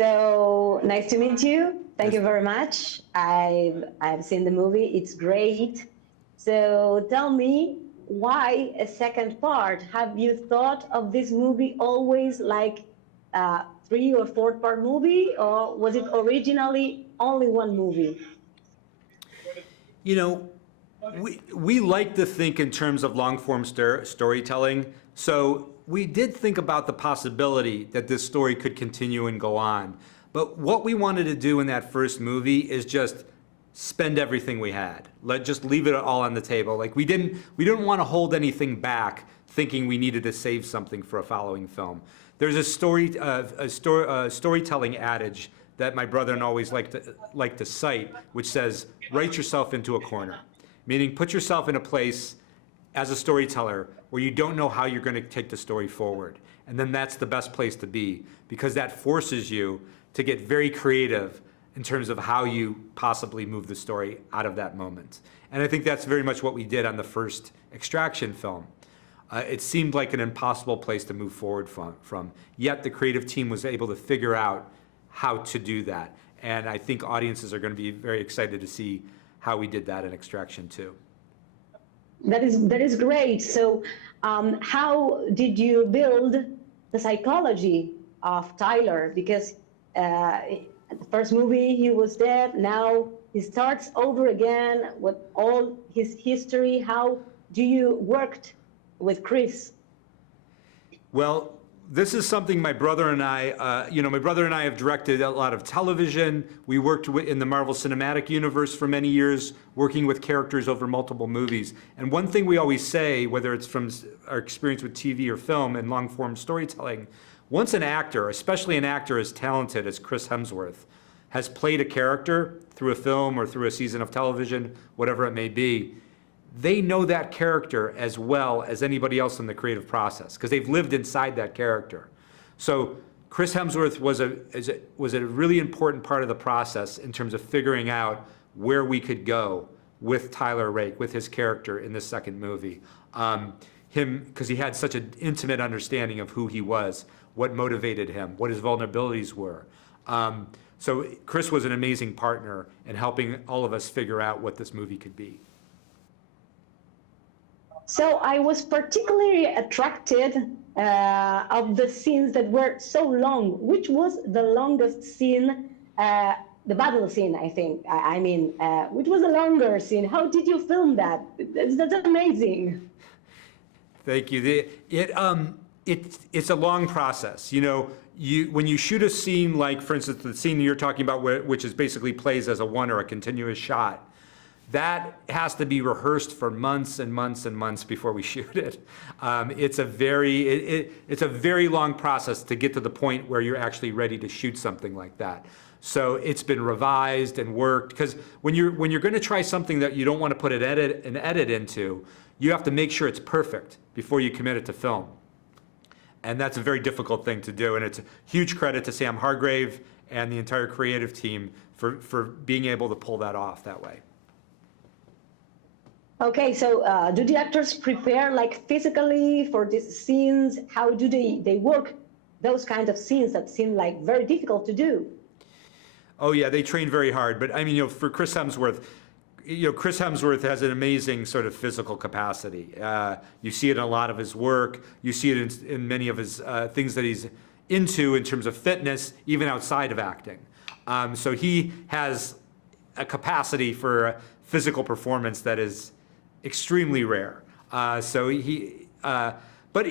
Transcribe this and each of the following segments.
So nice to meet you. Thank you very much. I've seen the movie. It's great. So tell me, why a second part? Have you thought of this movie always like a 3 or 4 part movie, or was it originally only one movie? You know, we like to think in terms of long-form storytelling, so we did think about the possibility that this story could continue and go on. But what we wanted to do in that first movie is just spend everything we had. Just leave it all on the table. Like we didn't want to hold anything back, thinking we needed to save something for a following film. There's a storytelling adage that my brother and I always like to cite, which says, write yourself into a corner. Meaning put yourself in a place as a storyteller where you don't know how you're going to take the story forward. And then that's the best place to be, because that forces you to get very creative in terms of how you possibly move the story out of that moment. And I think that's very much what we did on the first Extraction film. It seemed like an impossible place to move forward from, yet the creative team was able to figure out how to do that. And I think audiences are going to be very excited to see how we did that in Extraction 2. That is great. So how did you build the psychology of Tyler? Because the first movie he was dead, now he starts over again with all his history. How do you worked with Chris? Well, this is something my brother and I, my brother and I have directed a lot of television. We worked in the Marvel Cinematic Universe for many years, working with characters over multiple movies. And one thing we always say, whether it's from our experience with TV or film and long-form storytelling, once an actor, especially an actor as talented as Chris Hemsworth, has played a character through a film or through a season of television, whatever it may be, they know that character as well as anybody else in the creative process, because they've lived inside that character. So Chris Hemsworth was a really important part of the process in terms of figuring out where we could go with Tyler Rake, with his character in the second movie. Because he had such an intimate understanding of who he was, what motivated him, what his vulnerabilities were. So Chris was an amazing partner in helping all of us figure out what this movie could be. So I was particularly attracted of the scenes that were so long. Which was the longest scene? The battle scene, I think. Which was the longer scene? How did you film that? That's amazing. Thank you. It's a long process. When you shoot a scene like, for instance, the scene you're talking about, which is basically plays as a one or a continuous shot, that has to be rehearsed for months and months and months before we shoot it. It's a very long process to get to the point where you're actually ready to shoot something like that. So it's been revised and worked, because when you're going to try something that you don't want to put an edit into, you have to make sure it's perfect before you commit it to film. And that's a very difficult thing to do. And it's a huge credit to Sam Hargrave and the entire creative team for being able to pull that off that way. Okay, so do the actors prepare like physically for these scenes? How do they work those kinds of scenes that seem like very difficult to do? Oh yeah, they train very hard. But I mean, for Chris Hemsworth, Chris Hemsworth has an amazing sort of physical capacity. You see it in a lot of his work. You see it in many of his things that he's into in terms of fitness, even outside of acting. So he has a capacity for physical performance that is extremely rare. But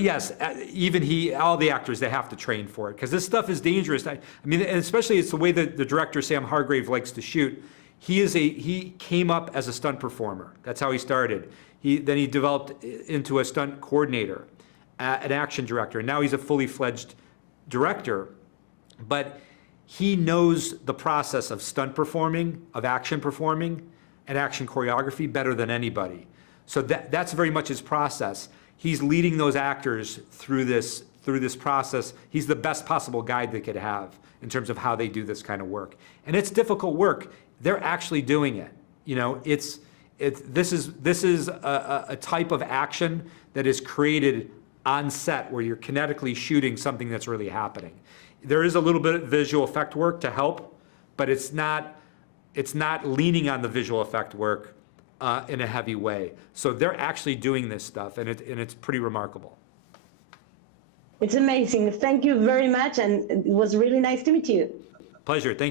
yes, even all the actors, they have to train for it, because this stuff is dangerous. I mean, and especially it's the way that the director, Sam Hargrave, likes to shoot. He came up as a stunt performer. That's how he started. Then he developed into a stunt coordinator, an action director, and now he's a fully fledged director. But he knows the process of stunt performing, of action performing, and action choreography better than anybody. So that's very much his process. He's leading those actors through this process. He's the best possible guide they could have in terms of how they do this kind of work. And it's difficult work. They're actually doing it. This is a type of action that is created on set where you're kinetically shooting something that's really happening. There is a little bit of visual effect work to help, but it's not leaning on the visual effect work in a heavy way. So they're actually doing this stuff, and it's pretty remarkable. It's amazing. Thank you very much, and it was really nice to meet you. Pleasure. Thank you.